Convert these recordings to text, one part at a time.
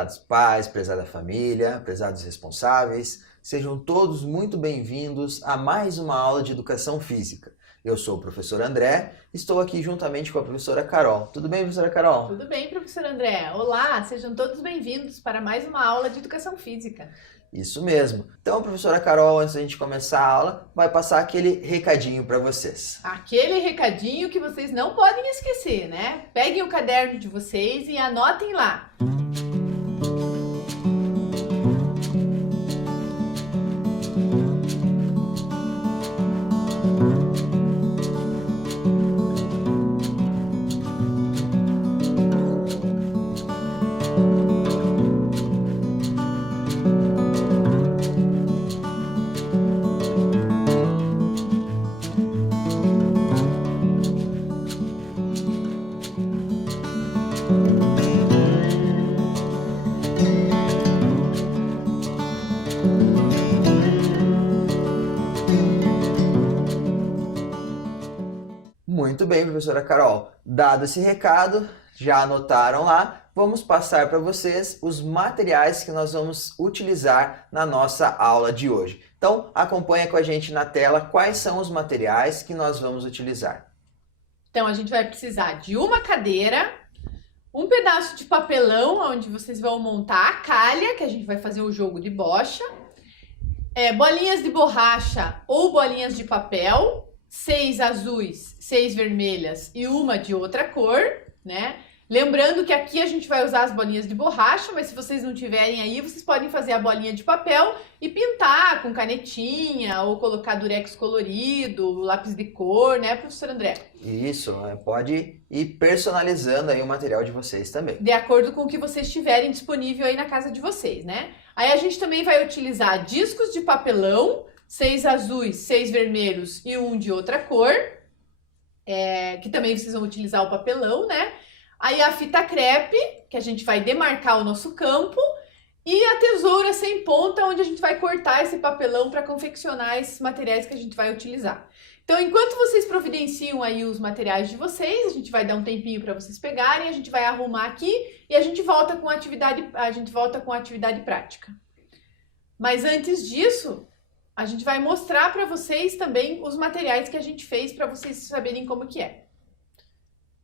Prezados pais, prezada família, prezados responsáveis, sejam todos muito bem-vindos a mais uma aula de Educação Física. Eu sou o professor André, estou aqui juntamente com a professora Carol. Tudo bem, professora Carol? Tudo bem, professor André. Olá, sejam todos bem-vindos para mais uma aula de Educação Física. Isso mesmo. Então, professora Carol, antes da gente começar a aula, vai passar aquele recadinho para vocês. Aquele recadinho que vocês não podem esquecer, né? Peguem o caderno de vocês e anotem lá. Muito bem, professora Carol. Dado esse recado, já anotaram lá, vamos passar para vocês os materiais que nós vamos utilizar na nossa aula de hoje. Então, acompanha com a gente na tela quais são os materiais que nós vamos utilizar. Então, a gente vai precisar de uma cadeira, um pedaço de papelão, onde vocês vão montar a calha, que a gente vai fazer o jogo de bocha, bolinhas de borracha ou bolinhas de papel, 6 azuis, 6 vermelhas e uma de outra cor, né? Lembrando que aqui a gente vai usar as bolinhas de borracha, mas se vocês não tiverem aí, vocês podem fazer a bolinha de papel e pintar com canetinha ou colocar durex colorido, lápis de cor, né, professor André? Isso, pode ir personalizando aí o material de vocês também. De acordo com o que vocês tiverem disponível aí na casa de vocês, né? Aí a gente também vai utilizar discos de papelão, 6 azuis, 6 vermelhos e um de outra cor, que também vocês vão utilizar o papelão, né? Aí a fita crepe, que a gente vai demarcar o nosso campo, e a tesoura sem ponta, onde a gente vai cortar esse papelão para confeccionar esses materiais que a gente vai utilizar. Então, enquanto vocês providenciam aí os materiais de vocês, a gente vai dar um tempinho para vocês pegarem, a gente vai arrumar aqui e a gente volta com a atividade prática. Mas antes disso, a gente vai mostrar para vocês também os materiais que a gente fez para vocês saberem como que é.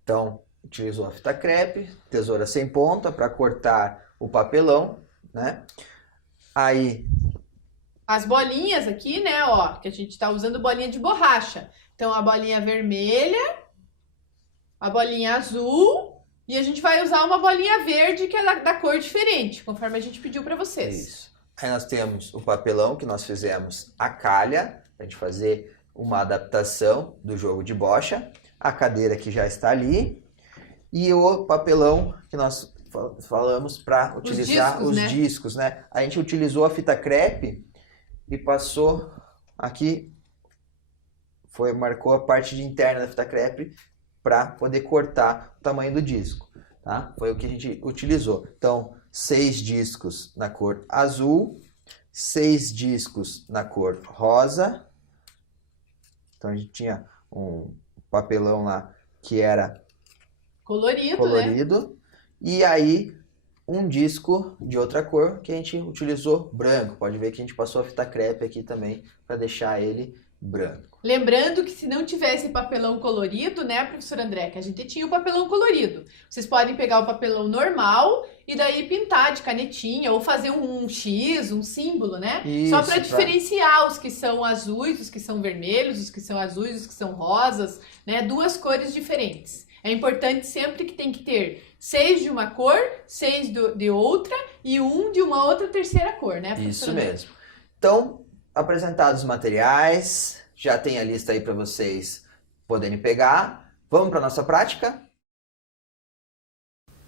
Então, utilizou a fita crepe, tesoura sem ponta para cortar o papelão, né? Aí as bolinhas aqui, né, ó, que a gente está usando bolinha de borracha. Então, a bolinha vermelha, a bolinha azul e a gente vai usar uma bolinha verde que é da cor diferente, conforme a gente pediu para vocês. Isso. Aí nós temos o papelão que nós fizemos a calha, para a gente fazer uma adaptação do jogo de bocha. A cadeira que já está ali. E o papelão que nós falamos para utilizar os discos, né? A gente utilizou a fita crepe e passou aqui, marcou a parte interna da fita crepe para poder cortar o tamanho do disco, tá? Foi o que a gente utilizou. Então, 6 discos na cor azul, 6 discos na cor rosa. Então, a gente tinha um papelão lá que era colorido, né? E aí um disco de outra cor que a gente utilizou branco. Pode ver que a gente passou a fita crepe aqui também para deixar ele branco. Lembrando que se não tivesse papelão colorido, né, professor André, que a gente tinha o papelão colorido. Vocês podem pegar o papelão normal e daí pintar de canetinha ou fazer um X, um símbolo, né? Isso, só para diferenciar os que são azuis, os que são vermelhos, os que são azuis, os que são rosas, né? 2 cores diferentes. É importante sempre que tem que ter 6 de uma cor, 6 de outra e um de uma outra terceira cor, né, professor? Isso mesmo. Então, apresentados os materiais, já tem a lista aí para vocês poderem pegar. Vamos para a nossa prática?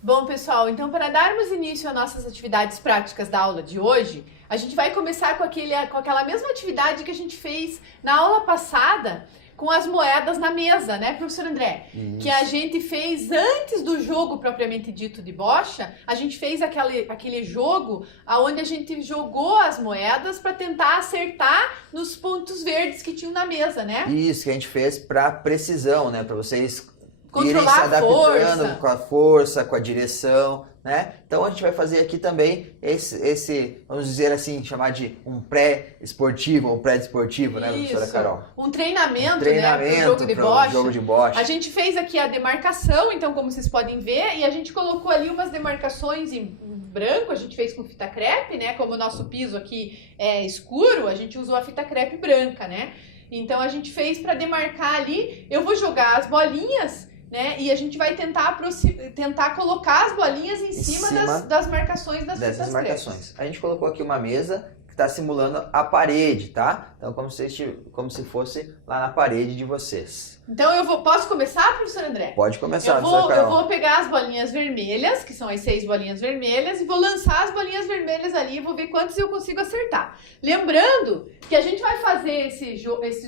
Bom, pessoal, então para darmos início às nossas atividades práticas da aula de hoje, a gente vai começar com aquela mesma atividade que a gente fez na aula passada, com as moedas na mesa, né, professor André? Isso. Que a gente fez antes do jogo propriamente dito de bocha, a gente fez aquele jogo onde a gente jogou as moedas para tentar acertar nos pontos verdes que tinham na mesa, né? Isso, que a gente fez para precisão, né, para vocês irem se Controlar a adaptando força. com a força, com a direção, né? Então a gente vai fazer aqui também esse vamos dizer assim, chamar de um pré-esportivo ou pré-desportivo, né, professora Isso. Carol? Um treinamento, Treinamento né, pro jogo de pro bocha. jogo de bocha. A gente fez aqui a demarcação, então, como vocês podem ver, e a gente colocou ali umas demarcações em branco, a gente fez com fita crepe, né? Como o nosso piso aqui é escuro, a gente usou a fita crepe branca, né? Então a gente fez para demarcar ali. Eu vou jogar as bolinhas, né? E a gente vai tentar colocar as bolinhas em cima das marcações das dessas fitas marcações. crepes. A gente colocou aqui uma mesa que está simulando a parede, tá? Então como se fosse lá na parede de vocês. Então posso começar, professor André? Pode começar, Eu professora Carol. vou pegar as bolinhas vermelhas, que são as 6 bolinhas vermelhas, e vou lançar as bolinhas vermelhas ali e vou ver quantas eu consigo acertar. Lembrando que a gente vai fazer esses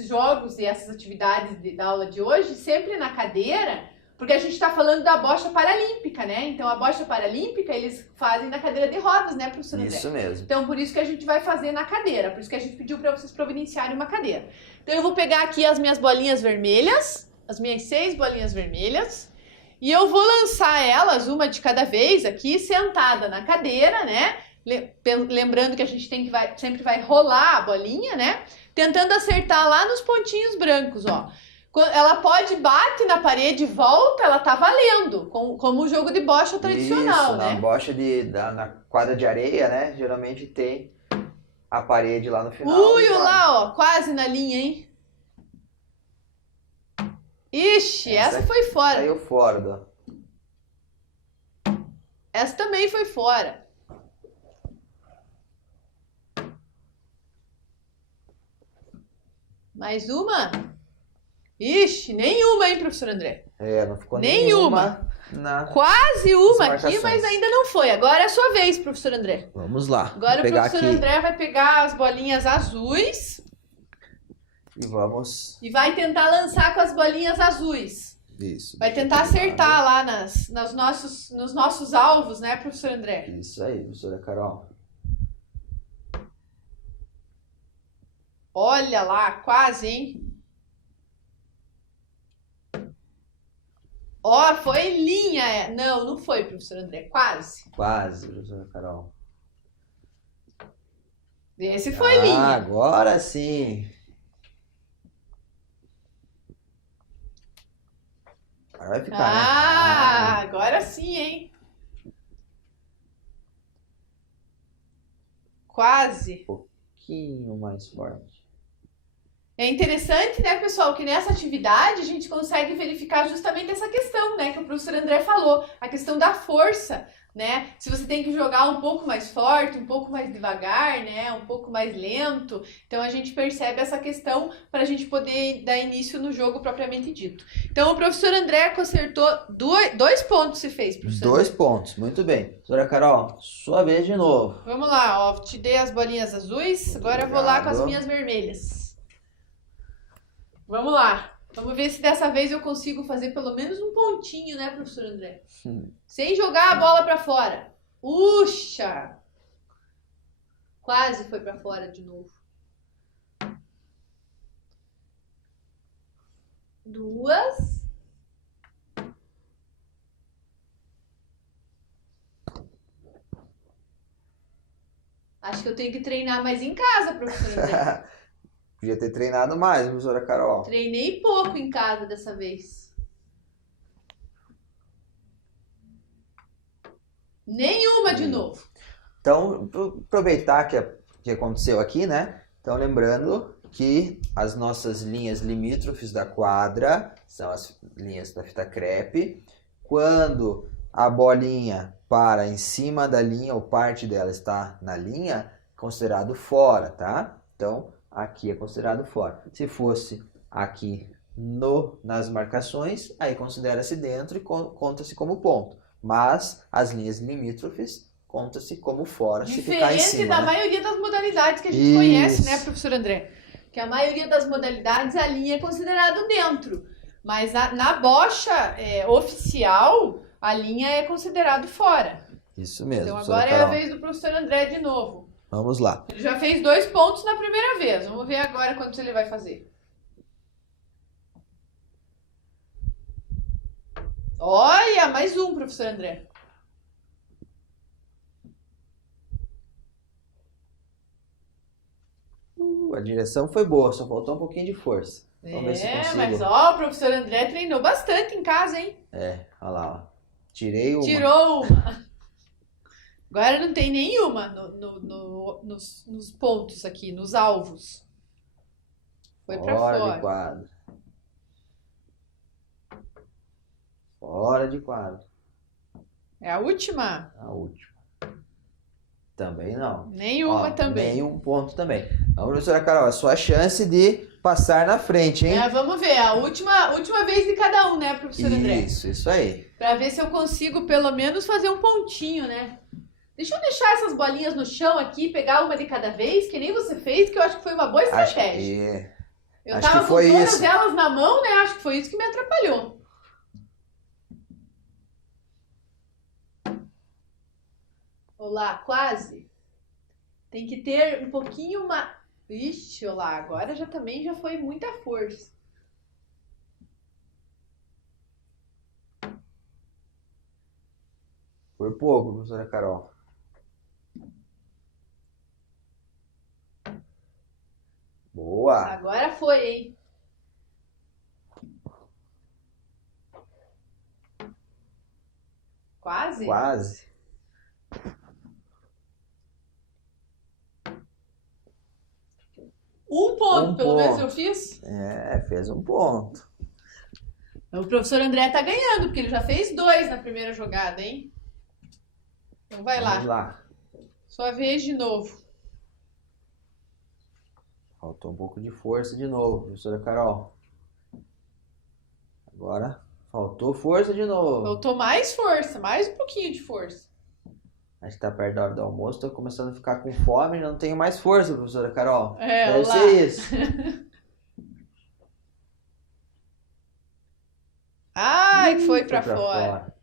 jogos e essas atividades da aula de hoje sempre na cadeira, porque a gente está falando da bocha paralímpica, né? Então a bocha paralímpica eles fazem na cadeira de rodas, né, professor André? Isso mesmo. Então por isso que a gente vai fazer na cadeira, por isso que a gente pediu para vocês providenciarem uma cadeira. Então eu vou pegar aqui as minhas bolinhas vermelhas, as minhas 6 bolinhas vermelhas, e eu vou lançar elas, uma de cada vez, aqui, sentada na cadeira, né? Lembrando que a gente sempre vai rolar a bolinha, né? Tentando acertar lá nos pontinhos brancos, ó. Ela bate na parede e volta, ela tá valendo, como o jogo de bocha tradicional, isso, né? na bocha na quadra de areia, né? Geralmente tem a parede lá no final. Ui, lá, ó, quase na linha, hein? Ixi, essa foi fora. Saiu fora, Dó. Essa também foi fora. Mais uma? Ixi, nenhuma, hein, professor André? Não ficou nenhuma. Quase uma aqui, mas ainda não foi. Agora é a sua vez, professor André. Vamos lá. Agora o professor André vai pegar as bolinhas azuis. E vai tentar lançar com as bolinhas azuis. Isso. Vai tentar acertar lá nos nossos alvos, né, professor André? Isso aí, professora Carol. Olha lá, quase, hein? Ó, foi linha. Não foi, professor André. Quase. Quase, professora Carol. Esse foi linha. Agora sim. Agora vai ficar, né? Agora sim, hein? Quase. Um pouquinho mais forte. É interessante, né, pessoal, que nessa atividade a gente consegue verificar justamente essa questão, né, que o professor André falou, a questão da força, né? Se você tem que jogar um pouco mais forte, um pouco mais devagar, né, um pouco mais lento. Então a gente percebe essa questão para a gente poder dar início no jogo propriamente dito. Então o professor André acertou 2 pontos, se fez, professor. 2 pontos, muito bem. Professora Carol, sua vez de novo. Vamos lá, ó, te dei as bolinhas azuis, agora eu vou lá com as minhas vermelhas. Vamos lá. Vamos ver se dessa vez eu consigo fazer pelo menos um pontinho, né, professor André? Sem jogar a bola pra fora. Puxa! Quase foi pra fora de novo. 2. Acho que eu tenho que treinar mais em casa, professor André. Podia ter treinado mais, professora Carol. Treinei pouco em casa dessa vez. Nenhuma de novo. Então, aproveitar que aconteceu aqui, né? Então, lembrando que as nossas linhas limítrofes da quadra são as linhas da fita crepe. Quando a bolinha para em cima da linha ou parte dela está na linha, considerado fora, tá? Então, aqui é considerado fora. Se fosse aqui nas marcações, aí considera-se dentro e conta-se como ponto. Mas as linhas limítrofes conta-se como fora se ficar em cima. Diferente da maioria das modalidades que a gente conhece, né, professor André? Que a maioria das modalidades a linha é considerado dentro. Mas na bocha oficial, a linha é considerado fora. Isso mesmo. Então agora é a vez do professor André de novo. Vamos lá. Ele já fez 2 pontos na primeira vez. Vamos ver agora quantos ele vai fazer. Olha, mais um, professor André. A direção foi boa, só faltou um pouquinho de força. Vamos ver se eu consigo. Mas ó, o professor André treinou bastante em casa, hein? Olha lá, ó. Tirei uma. Tirou uma. Agora não tem nenhuma nos pontos aqui, nos alvos. Foi pra Fora fora. de quadro. Fora de quadro. É a última? A última. Também não. Nenhuma Ó, também. Nenhum ponto também. Então, professora Carol, a sua chance de passar na frente, hein? Vamos ver, a última vez de cada um, né, professor André? Isso aí. Pra ver se eu consigo pelo menos fazer um pontinho, né? Deixa eu deixar essas bolinhas no chão aqui, pegar uma de cada vez, que nem você fez, que eu acho que foi uma boa estratégia. Eu acho tava que foi com todas isso. elas na mão, né? Acho que foi isso que me atrapalhou. Olá, quase. Tem que ter um pouquinho mais... Ixi, olá, agora também já foi muita força. Foi pouco, professora Carol. Boa. Agora foi, hein? Quase? Quase. Um ponto, pelo menos eu fiz. Fez um ponto. O professor André tá ganhando, porque ele já fez 2 na primeira jogada, hein? Então vai Vamos lá. lá. Sua vez de novo. Faltou um pouco de força de novo, professora Carol. Agora, faltou força de novo. Faltou mais força, mais um pouquinho de força. Acho que tá perto da hora do almoço, tô começando a ficar com fome e não tenho mais força, professora Carol. Deve olá. ser isso. Ai, que foi pra fora.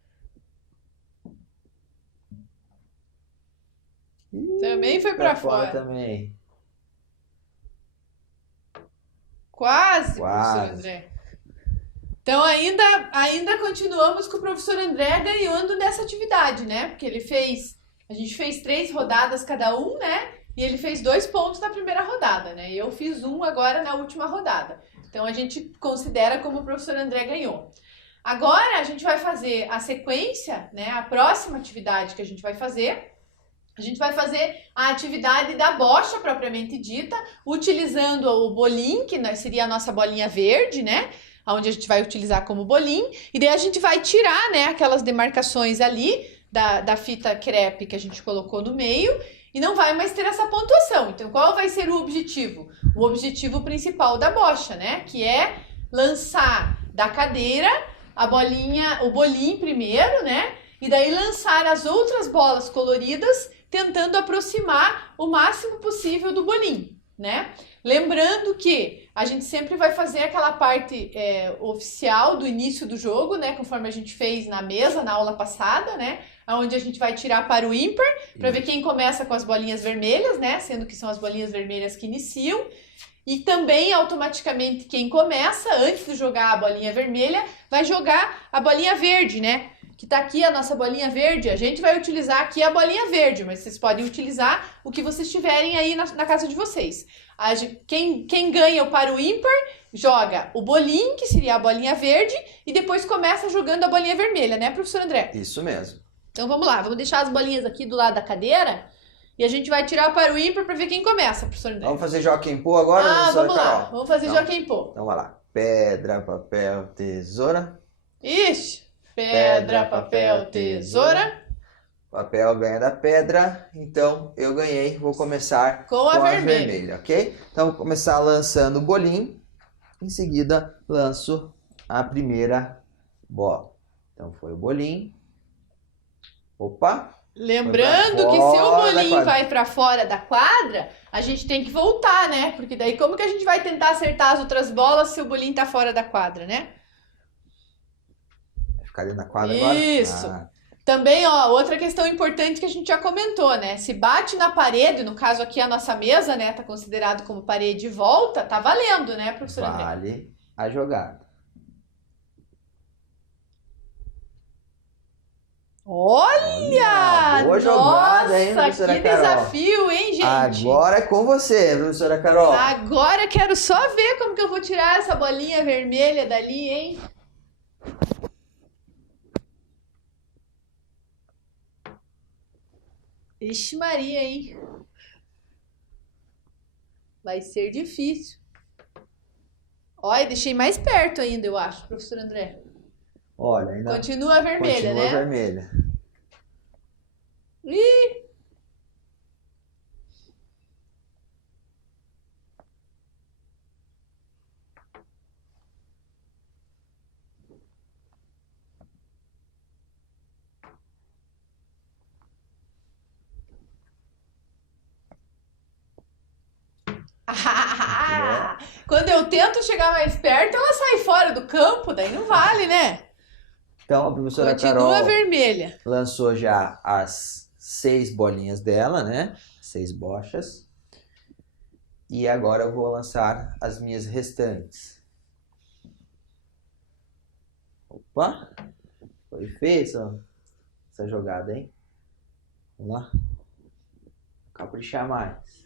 Também foi pra fora. Também. Quase, professor André. Então ainda continuamos com o professor André ganhando dessa atividade, né? Porque a gente fez 3 rodadas cada um, né? E ele fez 2 pontos na primeira rodada, né? E eu fiz 1 agora na última rodada. Então a gente considera como o professor André ganhou. Agora a gente vai fazer a sequência, né? A próxima atividade que a gente vai fazer a atividade da bocha propriamente dita, utilizando o bolim, que seria a nossa bolinha verde, né? Onde a gente vai utilizar como bolim. E daí a gente vai tirar, né, aquelas demarcações ali da fita crepe que a gente colocou no meio e não vai mais ter essa pontuação. Então, qual vai ser o objetivo? O objetivo principal da bocha, né? Que é lançar da cadeira o bolim primeiro, né? E daí lançar as outras bolas coloridas, tentando aproximar o máximo possível do bolim, né? Lembrando que a gente sempre vai fazer aquela parte oficial do início do jogo, né? Conforme a gente fez na mesa, na aula passada, né? Onde a gente vai tirar para o ímpar, para ver quem começa com as bolinhas vermelhas, né? Sendo que são as bolinhas vermelhas que iniciam. E também, automaticamente, quem começa, antes de jogar a bolinha vermelha, vai jogar a bolinha verde, né? Que tá aqui a nossa bolinha verde. A gente vai utilizar aqui a bolinha verde, mas vocês podem utilizar o que vocês tiverem aí na casa de vocês. Quem ganha o par o ímpar, joga o bolim, que seria a bolinha verde, e depois começa jogando a bolinha vermelha, né, professor André? Isso mesmo. Então vamos lá, vamos deixar as bolinhas aqui do lado da cadeira e a gente vai tirar o par o ímpar para ver quem começa, professor André. Vamos fazer Joaquim Pô agora, professora vamos Carol? lá, vamos fazer Joaquim Pô. Então vai lá. Pedra, papel, tesoura. Ixi! Pedra, papel, tesoura. Papel ganha da pedra, então eu ganhei. Vou começar com a vermelha, ok? Então vou começar lançando o bolim. Em seguida, lanço a primeira bola. Então foi o bolim. Opa! Lembrando que se o bolim vai para fora da quadra, a gente tem que voltar, né? Porque daí como que a gente vai tentar acertar as outras bolas se o bolim tá fora da quadra, né? Ficar dentro da quadra agora? Isso. Também, ó, outra questão importante que a gente já comentou, né? Se bate na parede, no caso aqui a nossa mesa, né, tá considerado como parede de volta, tá valendo, né, professor André? Vale a jogada. Olha! Boa jogada, hein, Nossa, professora que Carol? desafio, hein, gente? Agora é com você, professora Carol. Agora quero só ver como que eu vou tirar essa bolinha vermelha dali, hein? Ixi Maria, hein? Vai ser difícil. Olha, deixei mais perto ainda, eu acho, professor André. Olha, ainda Continua vermelha, continua né? vermelha. Ih! Quando eu tento chegar mais perto, ela sai fora do campo, daí não vale, né? Então, a professora Continua Carol vermelha. lançou já as 6 bolinhas dela, né? 6 bochas. E agora eu vou lançar as minhas restantes. Opa! Foi feio essa jogada, hein? Vamos lá. Caprichar mais.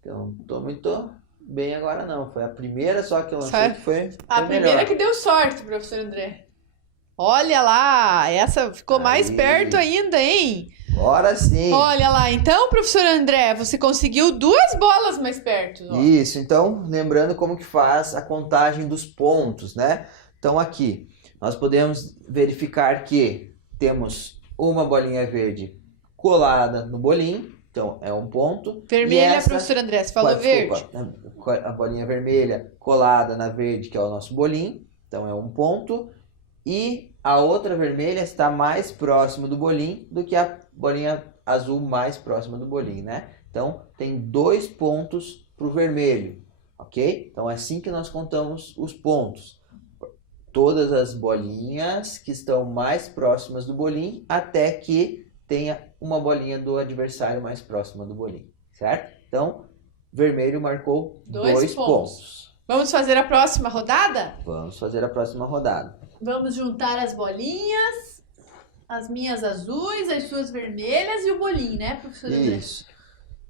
Então, não tô muito bem agora não. Foi a primeira só que eu lancei que foi A primeira melhor. que deu sorte, professor André. Olha lá, essa ficou mais Aí. perto ainda, hein? Agora sim. Olha lá, então, professor André, você conseguiu 2 bolas mais perto. Ó. Isso, então, lembrando como que faz a contagem dos pontos, né? Então, aqui, nós podemos verificar que temos uma bolinha verde colada no bolinho, então é um ponto. Vermelha, E essa, professor André, você falou verde. Desculpa, a bolinha vermelha colada na verde, que é o nosso bolinho, então é um ponto. E a outra vermelha está mais próximo do bolinho do que a bolinha azul mais próxima do bolinho, né? Então, tem 2 pontos para o vermelho, ok? Então, é assim que nós contamos os pontos. Todas as bolinhas que estão mais próximas do bolinho até que tenha uma bolinha do adversário mais próxima do bolinho, certo? Então, vermelho marcou 2 pontos. Vamos fazer a próxima rodada? Vamos fazer a próxima rodada. Vamos juntar as bolinhas, as minhas azuis, as suas vermelhas e o bolinho, né, professor André? Isso.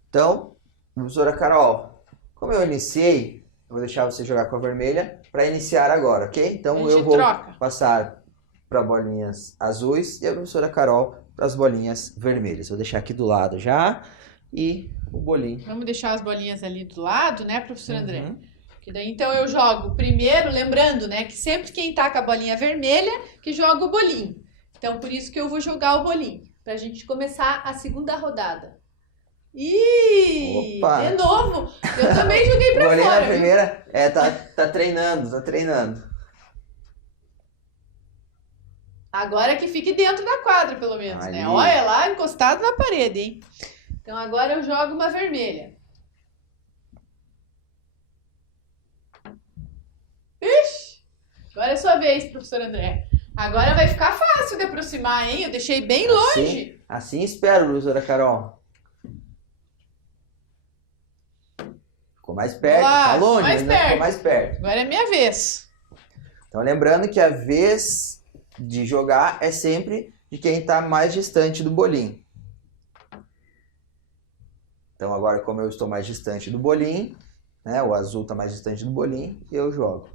Então, professora Carol, como eu iniciei, eu vou deixar você jogar com a vermelha para iniciar agora, ok? Então eu vou passar para bolinhas azuis e a professora Carol para as bolinhas vermelhas. Vou deixar aqui do lado já e o bolinho. Vamos deixar as bolinhas ali do lado, né, professor André? Que daí, então eu jogo primeiro, lembrando, né, que sempre quem tá com a bolinha vermelha que joga o bolinho. Então, por isso que eu vou jogar o bolinho, pra gente começar a segunda rodada. Ih, Opa. De novo, eu também joguei pra bolinha fora. Na primeira, tá treinando. Agora que fique dentro da quadra, pelo menos, Ali. né? Olha lá, encostado na parede, hein? Então agora eu jogo uma vermelha. Ixi! Agora é sua vez, professor André. Agora vai ficar fácil de aproximar, hein? Eu deixei bem longe. Assim espero, professora Carol. Ficou mais perto, tá longe, mas ficou mais perto. Agora é minha vez. Então lembrando que a vez de jogar é sempre de quem está mais distante do bolinho. Então agora, como eu estou mais distante do bolinho, né, o azul está mais distante do bolinho, eu jogo.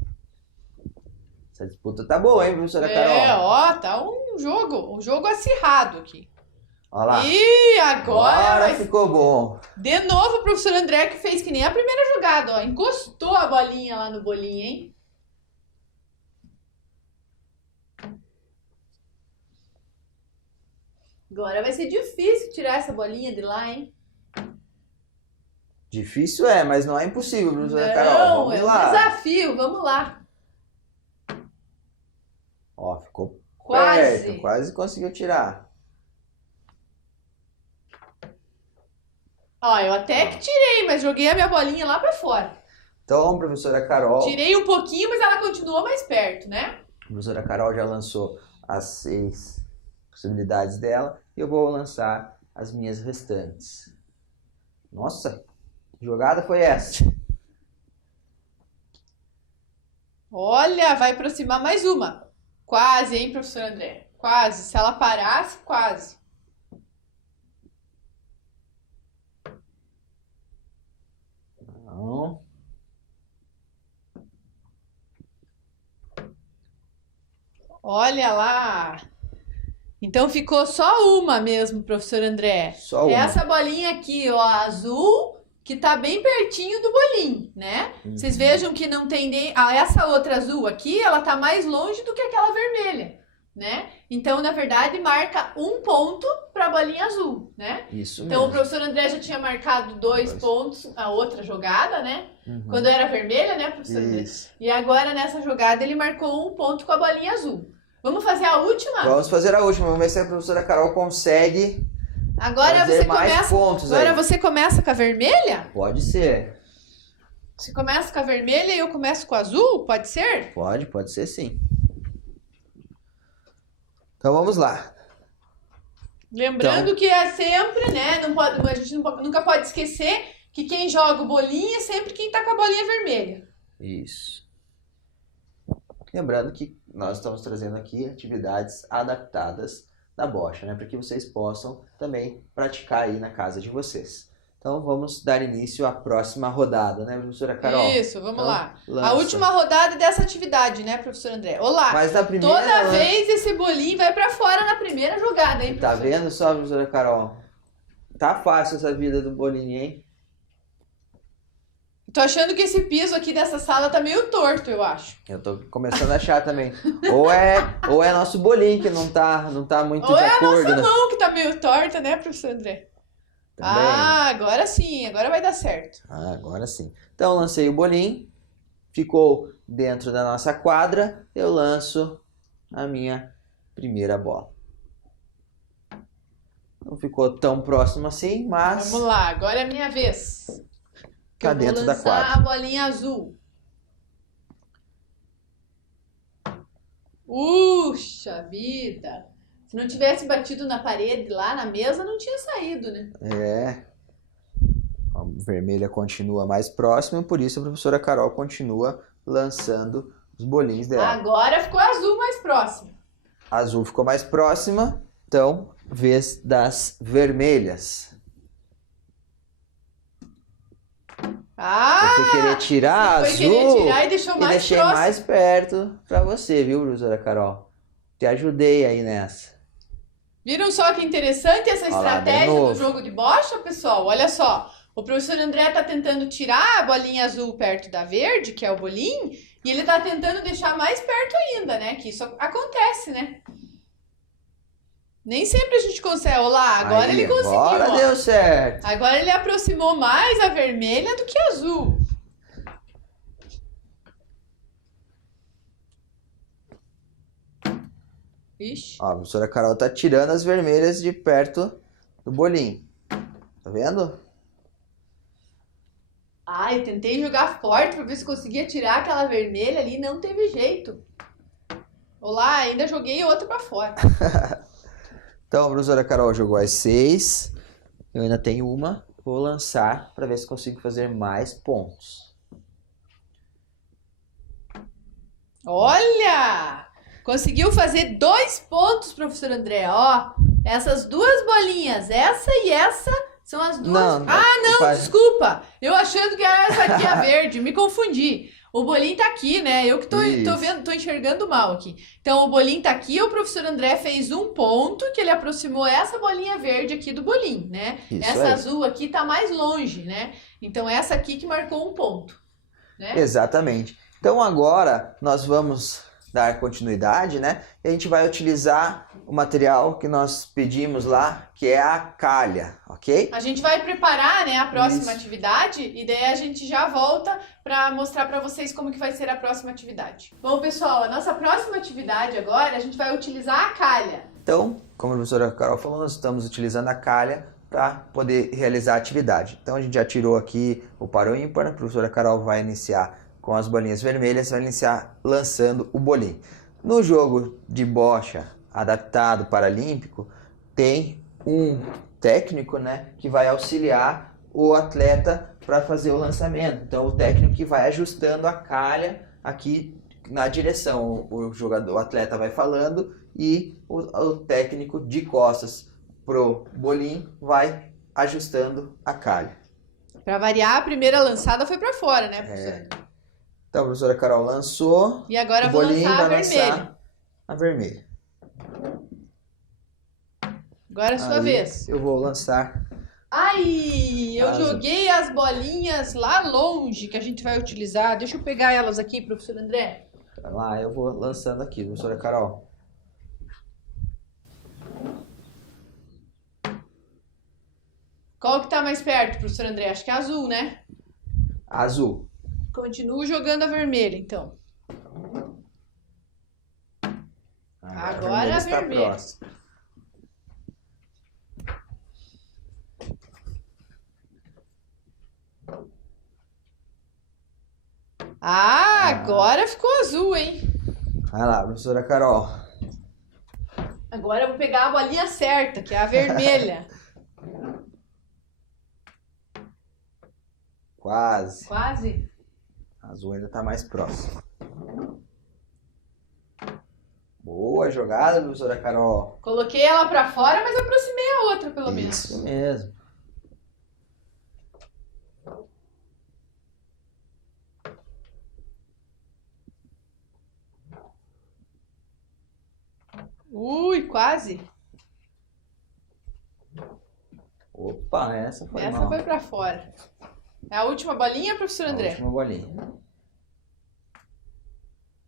Essa disputa tá boa, hein, professora Carol? Ó, tá um jogo acirrado aqui. Olha lá. E agora ficou bom. De novo o professor André que fez que nem a primeira jogada, ó. Encostou a bolinha lá no bolinho, hein? Agora vai ser difícil tirar essa bolinha de lá, hein? Difícil é, mas não é impossível, professora Carol. Vamos lá. Um desafio, vamos lá. Ó, ficou quase perto, quase conseguiu tirar. Ó, eu até que tirei, mas joguei a minha bolinha lá pra fora. Então, professora Carol... Tirei um pouquinho, mas ela continuou mais perto, né? A professora Carol já lançou as 6 possibilidades dela e eu vou lançar as minhas restantes. Nossa, que jogada foi essa? Olha, vai aproximar mais uma. Quase, hein, professor André? Quase. Se ela parasse, quase. Não. Olha lá. Então ficou só uma mesmo, professor André. Só uma. Essa bolinha aqui, ó, azul, que tá bem pertinho do bolinho, né? Vocês vejam que não tem nem... essa outra azul aqui, ela tá mais longe do que aquela vermelha, né? Então, na verdade, marca 1 ponto pra bolinha azul, né? Isso Então, o mesmo. professor André já tinha marcado 2 pontos a outra jogada, né? Quando era vermelha, né, professor André? Isso. E agora, nessa jogada, ele marcou 1 ponto com a bolinha azul. Vamos fazer a última? Vamos fazer a última. Vamos ver se a professora Carol consegue Agora fazer você mais começa. pontos Agora aí. você começa com a vermelha? Pode ser. Você começa com a vermelha e eu começo com a azul? Pode ser? Pode ser sim. Então vamos lá. Lembrando que é sempre, né? A gente nunca pode esquecer que quem joga o bolinho é sempre quem tá com a bolinha vermelha. Isso. Lembrando que nós estamos trazendo aqui atividades adaptadas da bocha, né? Para que vocês possam também praticar aí na casa de vocês. Então vamos dar início à próxima rodada, né, professora Carol? Isso, vamos Então, lá. lança. A última rodada dessa atividade, né, professor André? Olá. Mas na primeira... Toda vez esse bolinho vai pra fora na primeira jogada, hein, Tá professor? vendo só, professora Carol? Tá fácil essa vida do bolinho, hein? Tô achando que esse piso aqui dessa sala tá meio torto, eu acho. Eu tô começando a achar também. Ou é nosso bolinho que não tá muito Ou de é a acordo, nossa né? mão que tá meio torta, né, professor André? Também. Ah, agora sim, agora vai dar certo. Ah, agora sim. Então, eu lancei o bolinho, ficou dentro da nossa quadra, eu lanço a minha primeira bola. Não ficou tão próximo assim, mas Vamos lá, agora é a minha vez. tá Eu vou dentro da lançar quadra. a bolinha azul. Puxa vida! Se não tivesse batido na parede lá na mesa, não tinha saído, né? É. A vermelha continua mais próxima, por isso a professora Carol continua lançando os bolinhos dela. Agora ficou azul mais próximo. A azul ficou mais próxima, então, vez das vermelhas. Ah! Eu fui querer tirar a Foi azul querer tirar e deixou e mais deixei próximo. mais perto pra você, viu, professora Carol? Te ajudei aí nessa. Viram só que interessante essa Olha lá, de estratégia novo. do jogo de bocha, pessoal? Olha só. O professor André tá tentando tirar a bolinha azul perto da verde, que é o bolinho, e ele tá tentando deixar mais perto ainda, né? Que isso acontece, né? Nem sempre a gente consegue. Olha lá, agora Aí, ele conseguiu, agora ó. deu certo. Agora ele aproximou mais a vermelha do que a azul. Ixi. Ó, a professora Carol tá tirando as vermelhas de perto do bolinho. Tá vendo? Ai, tentei jogar forte pra ver se conseguia tirar aquela vermelha ali, não teve jeito. Olá, ainda joguei outra pra fora. Então a professora Carol jogou as 6. Eu ainda tenho uma. Vou lançar para ver se consigo fazer mais pontos. Olha! Conseguiu fazer 2 pontos, professor André. Ó, essas duas bolinhas, essa e essa, são as duas. Não, Desculpa. Eu achando que era essa aqui a verde, me confundi. O bolinho tá aqui, né? Eu que tô Isso. vendo, tô enxergando mal aqui. Então, o bolinho tá aqui, o professor André fez 1 ponto, que ele aproximou essa bolinha verde aqui do bolinho, né? Isso Essa aí. azul aqui tá mais longe, né? Então, essa aqui que marcou 1 ponto, né? Exatamente. Então agora nós vamos dar continuidade, né? E a gente vai utilizar o material que nós pedimos lá, que é a calha, ok? A gente vai preparar, né, a próxima Isso. atividade e daí a gente já volta para mostrar para vocês como que vai ser a próxima atividade. Bom, pessoal, a nossa próxima atividade agora, a gente vai utilizar a calha. Então, como a professora Carol falou, nós estamos utilizando a calha para poder realizar a atividade. Então a gente já tirou aqui o par ou ímpar, a professora Carol vai iniciar com as bolinhas vermelhas, vai iniciar lançando o bolinho. No jogo de bocha adaptado paralímpico, tem um técnico, né, que vai auxiliar o atleta para fazer o lançamento. Então o técnico que vai ajustando a calha aqui na direção. O jogador, o atleta vai falando e o técnico de costas pro bolim vai ajustando a calha. Pra variar, a primeira lançada foi pra fora, né, professora? Então a professora Carol lançou. E agora eu o vou bolim lançar a vai vermelha. lançar a vermelha. Agora é a sua Aí vez. eu vou lançar. Ai, eu Azul. joguei as bolinhas lá longe que a gente vai utilizar. Deixa eu pegar elas aqui, professor André. Vai lá, eu vou lançando aqui, professora Carol. Qual que tá mais perto, professor André? Acho que é azul, né? Azul. Continuo jogando a vermelha, então. Agora a está vermelha. próxima. Agora ficou azul, hein? Vai lá, professora Carol. Agora eu vou pegar a bolinha certa, que é a vermelha. Quase. Quase. Azul ainda tá mais próximo. Boa jogada, professora Carol. Coloquei ela pra fora, mas aproximei a outra, pelo menos. Isso mesmo. Ui, quase. Opa, essa foi Essa mal. foi pra fora. É a última bolinha, professor A André? última bolinha.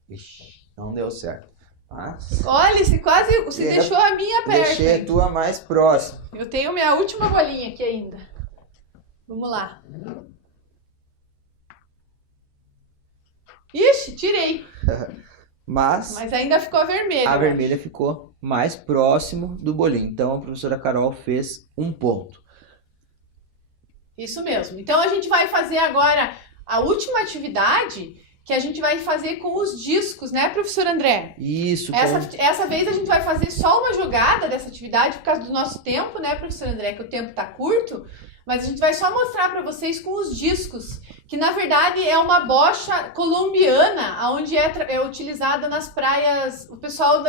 Ixi, não deu certo. Mas Olha, você Eu deixou a minha perto. deixei a hein? tua mais próxima. Eu tenho minha última bolinha aqui ainda. Vamos lá. Ixi, tirei. Mas Mas ainda ficou a vermelha. a eu vermelha acho. ficou mais próximo do bolinho. Então a professora Carol fez um ponto. Isso mesmo. Então a gente vai fazer agora a última atividade que a gente vai fazer com os discos, né, professor André? Isso. Essa vez a gente vai fazer só uma jogada dessa atividade por causa do nosso tempo, né, professor André? Que o tempo tá curto. Mas a gente vai só mostrar para vocês com os discos, que na verdade é uma bocha colombiana, onde é utilizada nas praias. O pessoal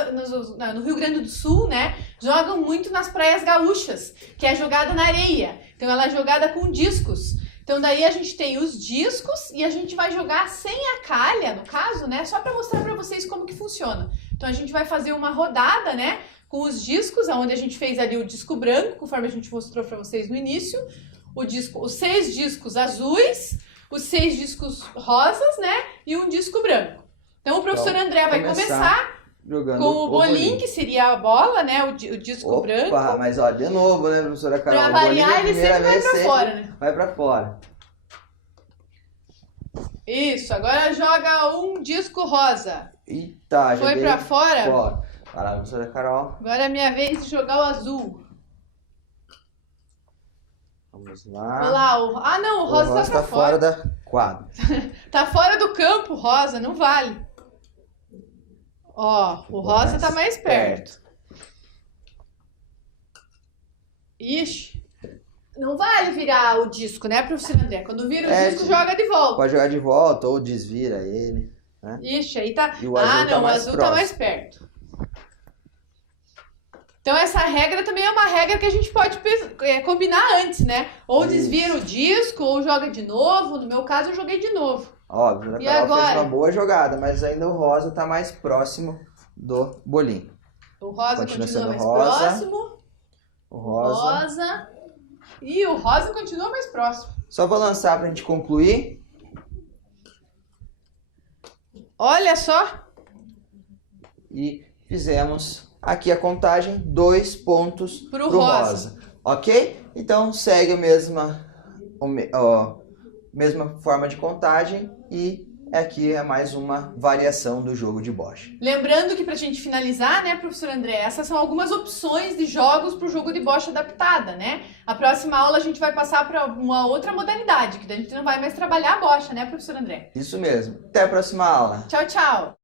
no Rio Grande do Sul, né, jogam muito nas praias gaúchas, que é jogada na areia. Então ela é jogada com discos. Então daí a gente tem os discos e a gente vai jogar sem a calha, no caso, né, só para mostrar para vocês como que funciona. Então a gente vai fazer uma rodada, né, com os discos, onde a gente fez ali o disco branco, conforme a gente mostrou para vocês no início, os 6 discos azuis, os 6 discos rosas, né, e um disco branco. Então o professor André vai começar jogando com o bolim, que seria a bola, né, o disco branco. Mas ó, de novo, né, professora Carol? Pra variar, ele sempre vai pra fora, né? Vai pra fora. Isso, agora joga um disco rosa. Eita, Foi joguei pra fora? fora. Vai lá, professora Carol. Agora é minha vez de jogar o azul. Vamos lá. Olha lá, o rosa tá pra fora. da quadra. Tá fora do campo, rosa, não vale. Ó, o rosa tá mais perto. Ixi, não vale virar o disco, né, professor André? Quando vira o disco, joga de volta. Pode jogar de volta ou desvira ele. Né? Ixi, aí tá... E o azul tá o mais azul tá próximo. mais perto. Então essa regra também é uma regra que a gente pode combinar antes, né? Ou Isso. desvira o disco, ou joga de novo. No meu caso, eu joguei de novo. Ó, a professora E Carol fez agora? uma boa jogada, mas ainda o rosa tá mais próximo do bolinho. O rosa Continua continua sendo mais rosa. próximo. O rosa. E o rosa continua mais próximo. Só vou lançar pra gente concluir. Olha só. E fizemos aqui a contagem, 2 pontos Pro pro rosa. rosa. Ok? Então segue a mesma forma de contagem e aqui é mais uma variação do jogo de bocha. Lembrando que pra gente finalizar, né, professor André, essas são algumas opções de jogos pro jogo de bocha adaptada, né? A próxima aula a gente vai passar para uma outra modalidade, que daí a gente não vai mais trabalhar a bocha, né, professor André? Isso mesmo. Até a próxima aula. Tchau, tchau.